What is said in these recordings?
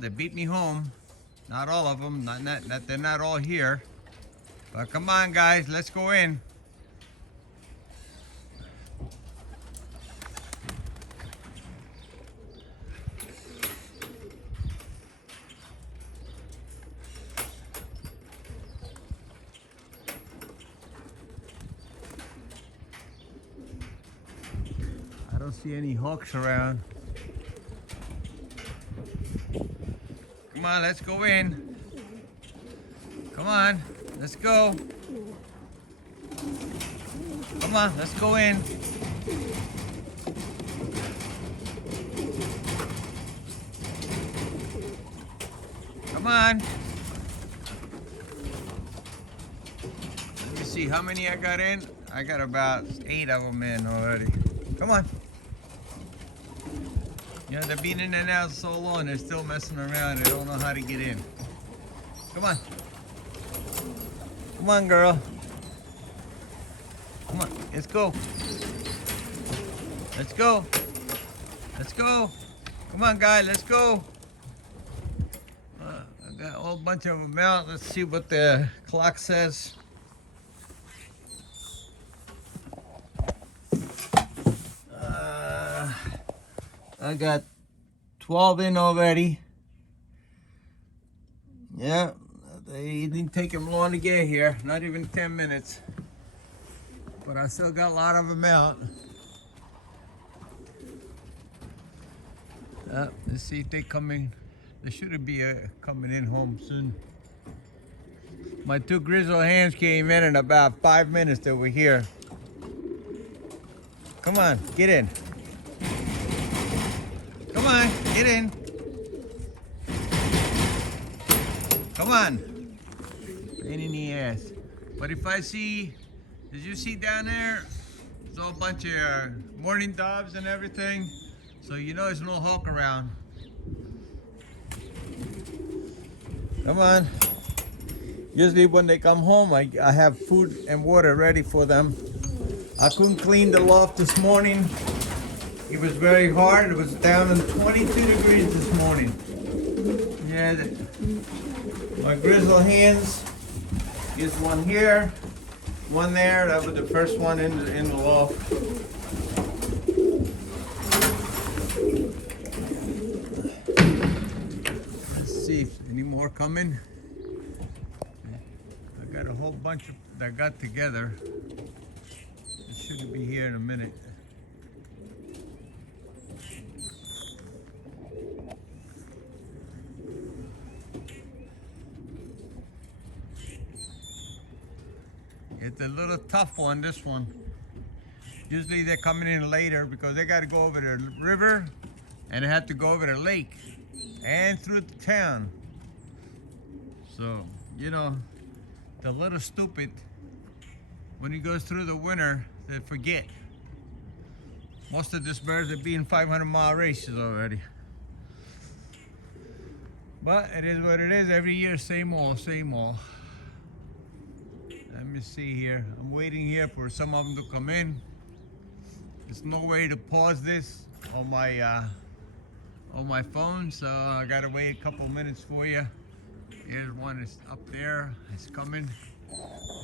They beat me home. Not all of them. They're not all here. But come on, guys. Let's go in. I don't see any hawks around. Come on, let's go in. Come on, let's go. Come on, let's go in. Come on. Let me see how many I got in. I got about 8 of them in already. Come on. Yeah, they've been in and out so long, they're still messing around. They don't know how to get in. Come on. Come on, girl. Come on, let's go. Let's go. Let's go. Come on, guy, let's go. I got a whole bunch of them out. Let's see what the clock says. I got 12 in already. Yeah, it didn't take them long to get here. Not even 10 minutes. But I still got a lot of them out. Let's see if they come in. They should be coming in home soon. My 2 grizzle hands came in about 5 minutes. They were here. Come on, get in. Come on, get in. Come on. Pain in the ass. But if I see, did you see down there? There's a whole bunch of mourning doves and everything. So you know there's no hawk around. Come on. Usually when they come home, I have food and water ready for them. I couldn't clean the loft this morning. It was very hard. It was down in 22 degrees this morning. Yeah, my grizzle hands. Here's one here, one there. That was the first one in the loft. Let's see if any more coming. I got a whole bunch of that got together. It should be here in a minute. It's a little tough one, this one. Usually they're coming in later because they got to go over the river and they have to go over the lake and through the town. So, you know, they're a little stupid. When he goes through the winter, they forget. Most of these birds are being 500-mile races already. But it is what it is. Every year, same old, same old. Let me see here. I'm waiting here for some of them to come in. There's no way to pause this on my phone, so I gotta wait a couple minutes for you. Here's one that's up there. It's coming.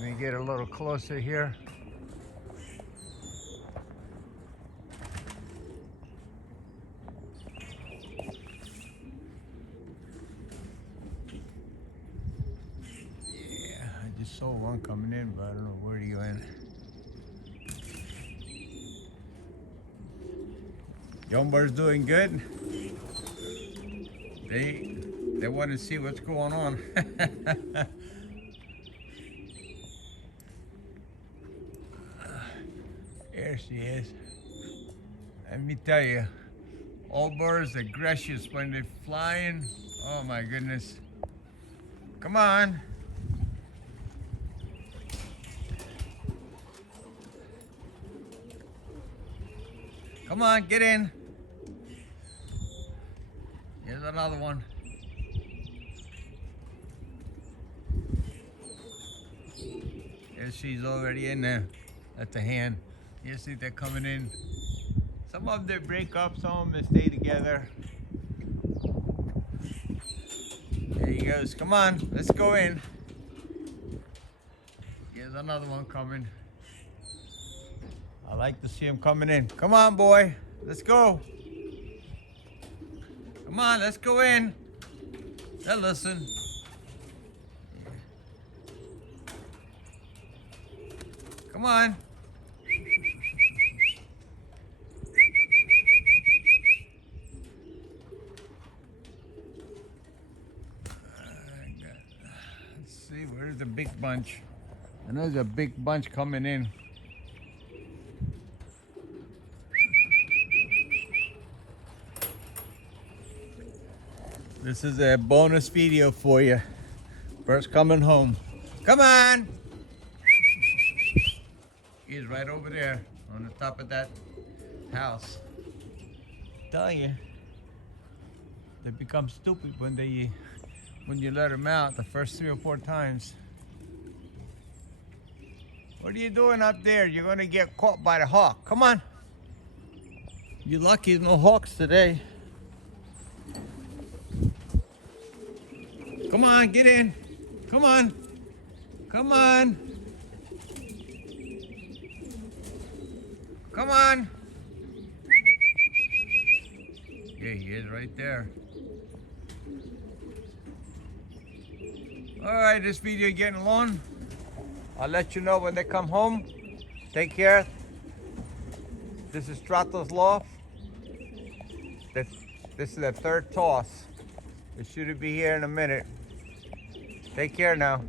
Let me get a little closer here. Saw one coming in, but I don't know where he went. Young bird's doing good. They want to see what's going on. There she is. Let me tell you, all birds are gracious when they're flying. Oh my goodness. Come on. Come on, get in. Here's another one. There she's already in there. That's a hand. You see they're coming in. Some of them break up, some of them stay together. goes. Come on, let's go in. Here's another one coming. I like to see him coming in. Come on, boy. Let's go. Come on, let's go in. Now listen. Come on. Let's see, where's the big bunch? And there's a big bunch coming in. This is a bonus video for you. First coming home. Come on! He's right over there on the top of that house. Tell you, they become stupid when you let them out the first 3 or 4 times. What are you doing up there? You're gonna get caught by the hawk. Come on. You're lucky there's no hawks today. Come on, get in. Come on. Come on. Come on. Yeah, he is right there. All right, this video getting long. I'll let you know when they come home. Take care. This is Stratos Loft. This is the 3rd toss. It should be here in a minute. Take care now.